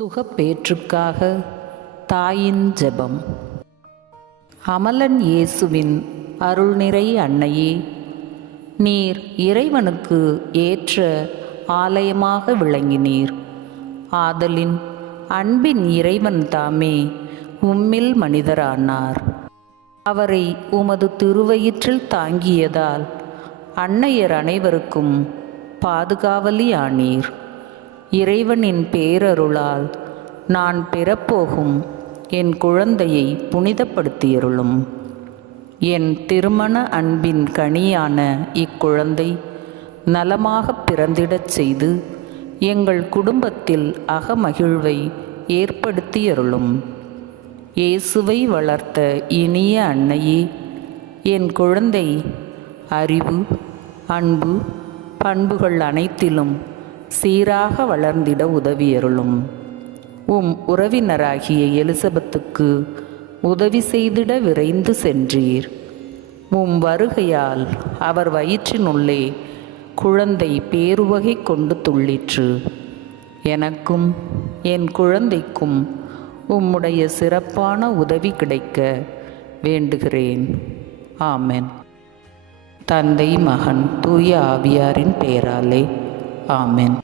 சுகப்பேற்றுக்காக தாயின் ஜெபம். அமலன் இயேசுவின் அருள்நிறை அன்னையே, நீர் இறைவனுக்கு ஏற்ற ஆலயமாக விளங்கினீர். ஆதலின் அன்பின் இறைவன் தாமே உம்மில் மனிதரானார். அவரை உமது திருவயிற்றில் தாங்கியதால் அன்னையர் அனைவருக்கும் பாதுகாவலியானீர். இறைவனின் பேரருளால் நான் பெறப்போகும் என் குழந்தையை புனிதப்படுத்தியருளும். என் திருமண அன்பின் கனியான இக்குழந்தை நலமாக பிறந்திடச் செய்து எங்கள் குடும்பத்தில் அகமகிழ்வை ஏற்படுத்தியருளும். இயேசுவை வளர்த்த இனிய அன்னையே, என் குழந்தை அறிவு, அன்பு, பண்புகள் அனைத்திலும் சீராக வளர்ந்திட உதவியருளும். உம் உறவினராகிய எலிசபெத்துக்கு உதவி செய்திட விரைந்து சென்றீர். உம் வருகையால் அவர் வயிற்றினுள்ளே குழந்தை பேருவகை கொண்டு துள்ளிற்று. எனக்கும் என் குழந்தைக்கும் உம்முடைய சிறப்பான உதவி கிடைக்க வேண்டுகிறேன். ஆமென். தந்தை, மகன், தூய ஆவியாரின் பெயராலே ஆமென்.